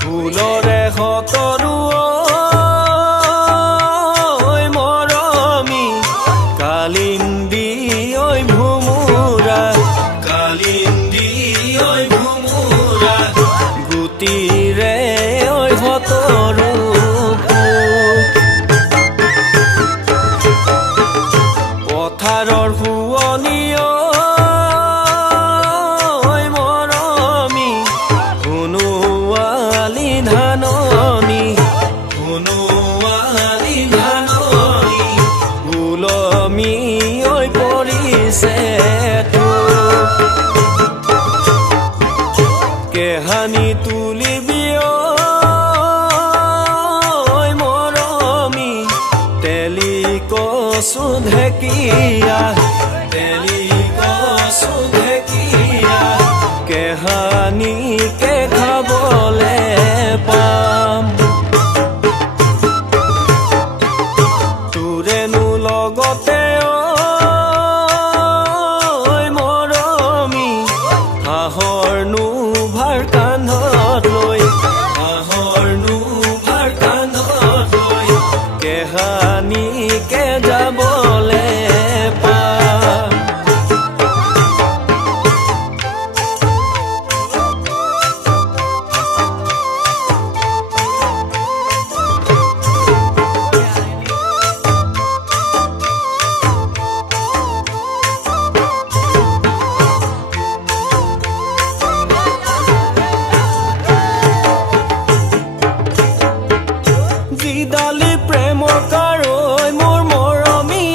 ফুলৰে হতৰু ঐ মৰমী কালিন্দী ঐ ভোমোৰা কালিন্দী ঐ ভোমোৰা গুটিৰে ঐ হতৰু পথাৰৰ শুৱনি ঐ মৰমী সোণোৱালী ধাননি সোণোৱালী ধাননি ওলমি ঐ পৰিছে কেহানি তুলিবি ঐ মৰমী তেলি কচু ঢেকীয়া তেলি কচু ঢেকীয়া কেহানিকে খাবলে পাম তোৰেনো লগতে ঐ মৰমী হাঁহৰনো ভাৰ কান্ধত লৈ হাঁহৰনো ভাৰ কান্ধত লৈ কেহানিকে যাবলে পাম জিদালি প্ৰেমৰ কাৰৈ মোৰ মৰমী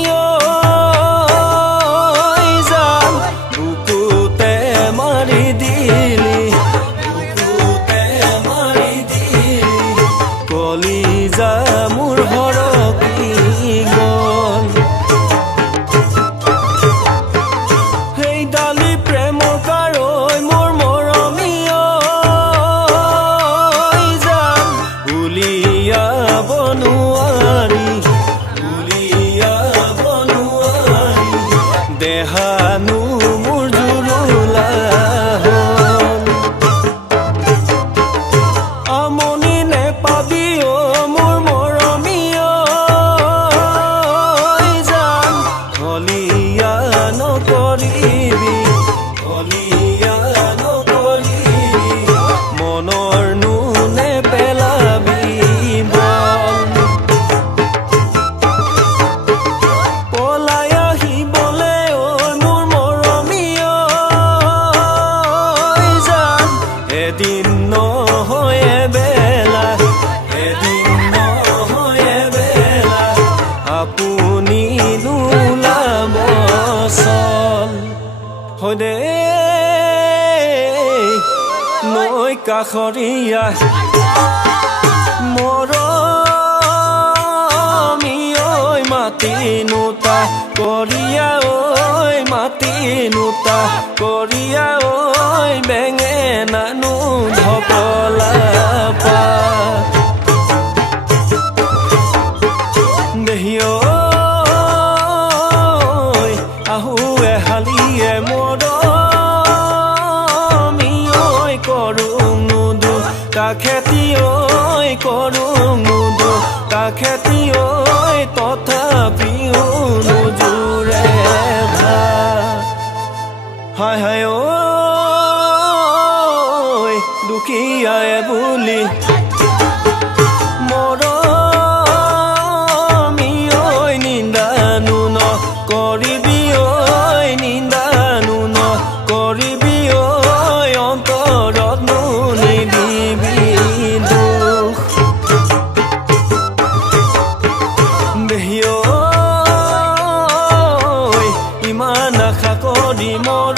জান বুকুতে মাৰি দিলি বুকুতে মাৰি দিলি কলিজা মোৰ হৰকি গল সেই ডালি প্ৰেমৰ কাৰৈ মোৰ মৰমী জান উলিয়াব নোৱাৰি উলিয়াব নোৱাৰি দেহানো মোৰ জুৰুলা হ'ল আমনি নেপাবি মোৰ মৰমী জান হলিয়া নকৰিবি হলিয়া নকৰিবি মনৰ নুনে পেলাবি বল পলাই আহিবলে মোৰ মৰমী জান এদিন নহয় এবেলা এদিন নহয় এবেলা আপুনি নোলাব চল হয় দে নৈ কাষৰীয়া মৰমী ঐ মাতি নোতা কৰিয়া ঐ মাতি নোতা কৰিয়া ঐ বেঙেনানো ধপলা পা দেহি ঐ আহো এহালিয়ে মৰমী ঐ কৰোঁ নুদু তা খেতি ঐ কৰোঁ নুদু তা খেতি ঐ তথাপিও নোজোৰে হায় হায় ঐ দুখীয়াই বুলি মৰমী ঐ নিন্দানো নকৰিবি ঐ নিন্দানো নকৰিবি ঐ অন্তৰত নিদিবি দুখ দেহি ঐ ইমান আশা কৰি মৰমী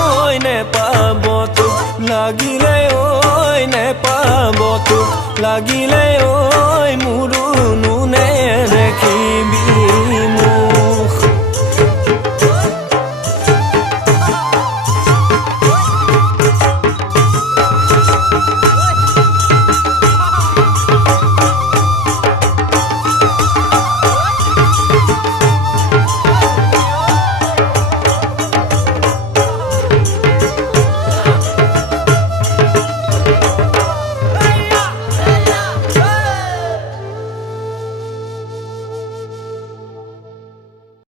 ঐ নেপাব তোক লাগিলে ঐ নেপাব তোক লাগিলে ঐ